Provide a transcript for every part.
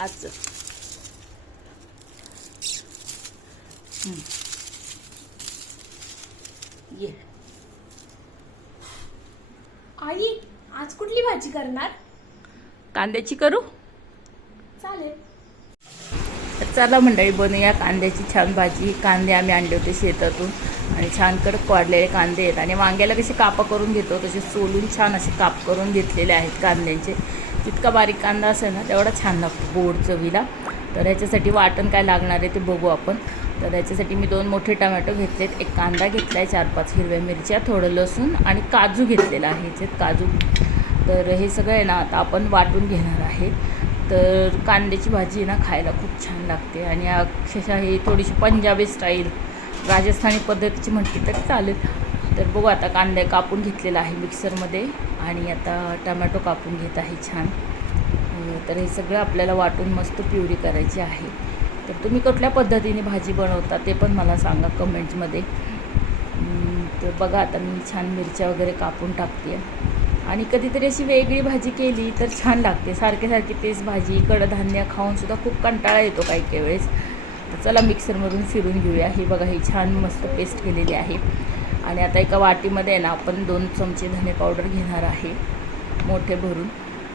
आजचं ये आई, आज कुठली भाजी करणार? कांद्याची करू. चालेल. तर चला मंडळी, बनवूया कांद्याची छान भाजी. कांदे आम्ही आणले होते शेतातून आणि छान कडक वाढलेले कांदे आहेत. आणि वांग्याला कसे कापा करून घेतो तसे सोलून छान असे काप करून घेतलेले आहेत कांद्यांचे. जितका बारीक कांदा असेल ना तेवढा छान लागतो गोड चवीला. तर याच्यासाठी वाटण काय लागणार आहे ते बघू आपण. तर याच्यासाठी मी 2 मोठे टमॅटो घेतलेत, 1 कांदा घेतला आहे, 4-5 हिरव्या मिरच्या, थोडं लसूण आणि काजू घेतलेला आहे. ह्याच्यात काजू. तर हे सगळं आहे ना आता आपण वाटून घेणार आहे. तर कांद्याची भाजी ना खायला खूप छान लागते आणि अक्षरशः ही थोडीशी पंजाबी स्टाईल राजस्थानी पद्धतीची म्हटली तरी चालेल. तर बघू आता कांदे कापून घेतलेला आहे मिक्सरमध्ये आणि आता टमॅटो कापून घेत आहे छान. तर हे सगळं आपल्याला वाटून मस्त प्युरी करायची आहे. तर तुम्ही कुठल्या पद्धतीने भाजी बनवता ते पण मला सांगा कमेंट्समध्ये. तर बघा आता मी छान मिरच्या वगैरे कापून टाकते आणि कधीतरी अशी वेगळी भाजी केली तर छान लागते. सारखी तेच भाजी कडधान्य खाऊनसुद्धा खूप कंटाळा येतो काही वेळेस. तर चला मिक्सरमधून फिरून घेऊया. ही बघा ही छान मस्त पेस्ट केलेली आहे. आणि आता एका वाटीमध्ये ना आपण 2 चमचे धने पावडर घेणार आहे मोठे भरून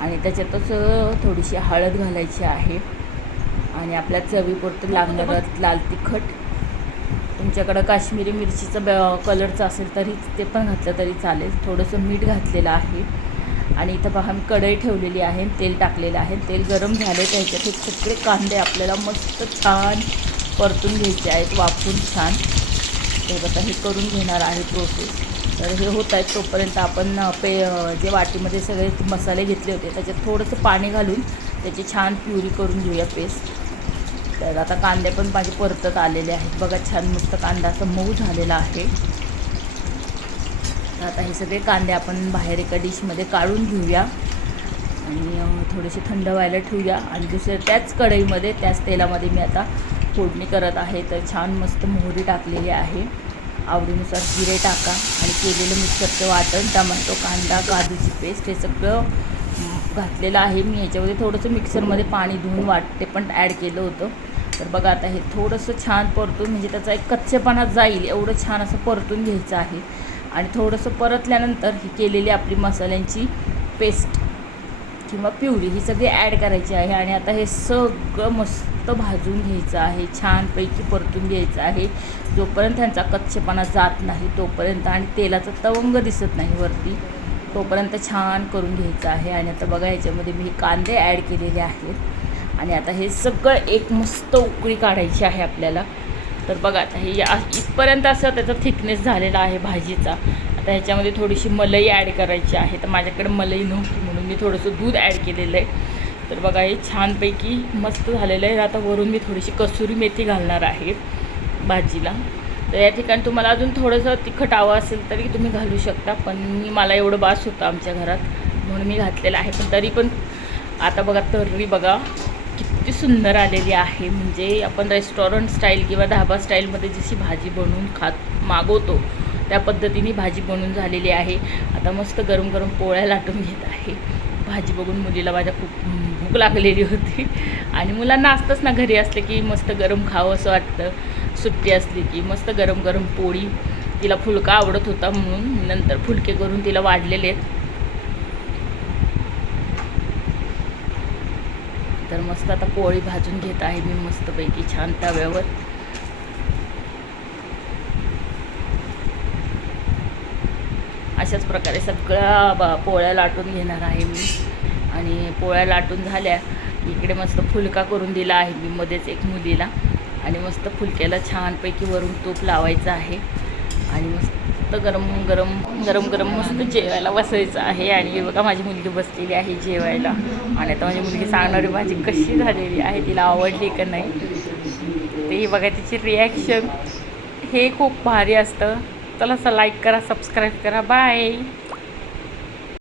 आणि त्याच्यातच थोडीशी हळद घालायची आहे आणि आपल्या चवीपुरतं लागणारं लाल तिखट. तुमच्याकडं काश्मीरी मिरचीचं कलरचं असेल तरी ते पण घातलं तरी चालेल. थोडंसं मीठ घातलेलं आहे आणि इथं पहा मी कढई ठेवलेली आहे, तेल टाकलेलं आहे. तेल गरम झाले त्याच्यात हे सगळे कांदे आपल्याला मस्त छान परतून घ्यायचे आहेत वाफून छान. तर आता हे करून घेणार आहे प्रोसेस. तर हे होत आहे तोपर्यंत आपण जे वाटीमध्ये सगळे मसाले घेतले होते त्याच्यात थोडंसं पाणी घालून त्याची छान प्युरी करून घेऊया पेस्ट. तर आता कांदे पण माझे परतत आलेले आहेत बघा छान मस्त कांदा असं मऊ झालेला आहे. तर आता हे सगळे कांदे आपण बाहेर एका डिशमध्ये काढून घेऊया आणि थोडेसे थंड व्हायला ठेवूया. आणि दुसऱ्या त्याच कढईमध्ये त्याच तेलामध्ये मी आता फोडणी करत आहे. तर छान मस्त मोहरी टाकलेली आहे, आवडीनुसार जिरे टाका आणि केलेलं मिक्सरचं वाटण, टमाटो, कांदा, काजूची पेस्ट हे सगळं घातलेलं आहे मी. ह्याच्यामध्ये थोडंसं मिक्सरमध्ये पाणी धुवून वाटते पण ॲड केलं होतं. तर बघा आता हे थोडंसं छान परतून म्हणजे त्याचा एक कच्चेपणा जाईल एवढं छान असं परतून घ्यायचं आहे. आणि थोडंसं परतल्यानंतर ही केलेली आपली मसाल्यांची पेस्ट किंवा प्युरी ही सगळी ॲड करायची आहे. आणि आता हे सगळं मस्त भाजून घ्यायचं आहे, छानपैकी परतून घ्यायचं आहे जोपर्यंत त्यांचा कच्चेपणा जात नाही तोपर्यंत आणि तेलाचा तवंग दिसत नाही वरती तोपर्यंत छान करून घ्यायचं आहे. आणि आता बघा ह्याच्यामध्ये मी कांदे ॲड केलेले आहेत आणि आता हे सगळं एक मस्त उकळी काढायची आहे आपल्याला. तर बघा आता हे इथपर्यंत असं त्याचा थिकनेस झालेला आहे भाजीचा. आता ह्याच्यामध्ये थोडीशी मलाई ॲड करायची आहे. तर माझ्याकडे मलाई नव्हती म्हणून मी थोडंसं दूध ॲड केलेलं आहे. तर बघा हे छानपैकी मस्त झालेलं आहे. आता वरून मी थोडीशी कसुरी मेथी घालणार आहे भाजीला. तर या ठिकाणी तुम्हाला अजून थोडंसं तिखट हवं असेल तरी तुम्ही घालू शकता, पण मला एवढं बास होतं आमच्या घरात म्हणून मी घातलेलं आहे. पण तरी पण आता बघा तर्री बघा किती सुंदर आलेली आहे. म्हणजे आपण रेस्टॉरंट स्टाईल किंवा धाबा स्टाईलमध्ये जशी भाजी बनवून मागवतो त्या पद्धतीने भाजी बनवून झालेली आहे. आता मस्त गरम गरम पोळ्या लाटून घेत आहे. भाजी बघून मुलीला माझ्या खूप भूक लागलेली होती आणि मुलांना असतंच ना घरी असले की मस्त गरम खावं असं वाटतं. सुट्टी असली की मस्त गरम गरम पोळी. तिला फुलका आवडत होता म्हणून नंतर फुलके करून तिला वाढलेले आहेत. तर मस्त आता पोळी भाजून घेत आहे मी मस्तपैकी छान तव्यावर. अशाच प्रकारे सगळ्या पोळ्या लाटून घेणार आहे मी. आणि पोळ्या लाटून झाल्या इकडे मस्त फुलका करून दिला आहे मी मध्येच एक मुलीला. आणि मस्त फुलक्याला छानपैकी वरून तूप लावायचं आहे आणि मस्त गरम गरम गरम गरम मस्त जेवायला बसायचं आहे. आणि बघा माझी मुलगी बसलेली आहे जेवायला. आणि आता माझी मुलगी सांगणारी भाजी कशी झालेली आहे, तिला आवडली का नाही ते बघा. तिची रिॲक्शन हे खूप भारी असतं. चला लाईक करा, सबस्क्राईब करा. बाय.